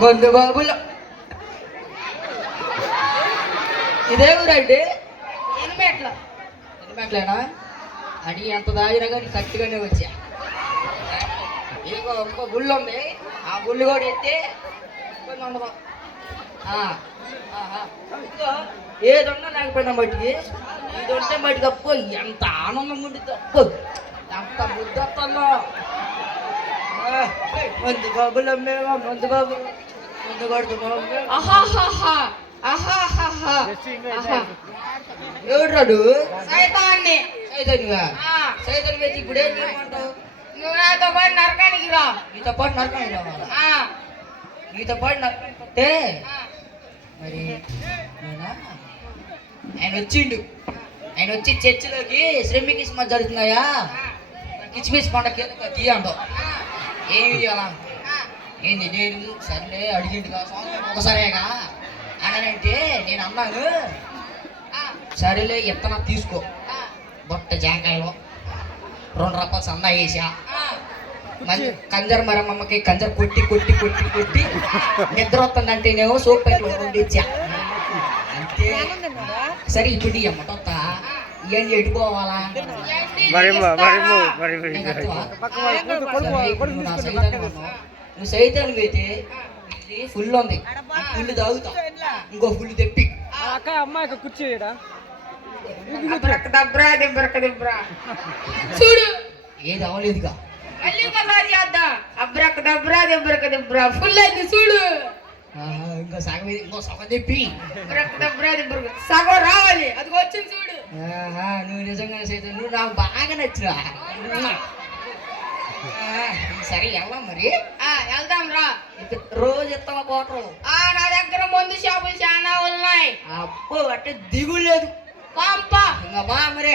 గొంతు బాబులో ఇదే ఊరండి ఎనమెట్ల ఎనిమిట్లేనా అని ఎంత దాగినా కానీ కరెక్ట్గానే వచ్చా ఇంకో గుళ్ళు ఉంది ఆ గుళ్ళు కూడా ఎత్తే ఇబ్బంది ఉండదు ఏదన్నా లేకపోయినా బయటికి ఇది ఉంటే బయటకు అప్పు ఎంత ఆనందం ఉండి తప్పు ఎంత బుద్ధి వస్తుందో మందు బాబులు అమ్మేవా మందు బాబు మందు కొడుతున్నాం ఆహాహాహా ఆహాహాహా ఆహా ఎవడు సైతాన్ని సైతన్యా సైతన్య అయితే ఇప్పుడు ఏం చేయమంటావు నువ్వు నాతో పాటు నరకానికి రా నీతో పాటు నరకం రావాలా నీతో పాటు నరకం అంటే మరి నేనా ఆయన వచ్చిండు ఆయన వచ్చి చర్చిలోకి శ్రమికి మధ్య జరుగుతున్నాయా కిచ్మిస్ పండగ తీయండు ఏమి ఇవ్వాలా ఏంది నేను సర్లే అడిగిండుగా ఒకసారేగా అనంటే నేను అన్నాను సరేలే ఇత్తనా తీసుకో బొట్ట జాంకాయలో 2 రూపాయలు సందా వేసా కంజర్ మరమ్మకి కంజర్ కొట్టి కొట్టి కొట్టి కొట్టి నిద్ర వస్తుందంటేనేమో సోప్ ప్యాకెట్ వండిచ్చా అంతే సరే ఇప్పుడు అమ్మటొత్త ఏం ఎడిపోవాలా నువ్వు సైతాన్ని అయితే ఇది ఫుల్ ఉంది ఫుల్ తాగుతావు ఇంకో ఫుల్ తెప్పి అమ్మాయి కుర్చీ చూడు ఏది అవ్వలేదుగా మళ్ళీ ఒకసారి చేద్దాం అబ్రక్ దబ్రా దెబ్రక దెబ్రా ఫుల్ అయింది చూడు ఇంకో సగం తెప్పి అబ్రక్ దబ్రా దెబ్రక సగం రావాలి అది వచ్చింది చూడు నువ్వు నిజంగా సైతం నువ్వు నాకు బాగా నచ్చినా సరే వెళ్దాం మరి వెళ్దాం రా రోజు ఇస్తావా కోటరు నా దగ్గర మందు షాపులు చాలా ఉన్నాయి అప్పు అంటే దిగులు లేదు పంప ఇంకా బా మరి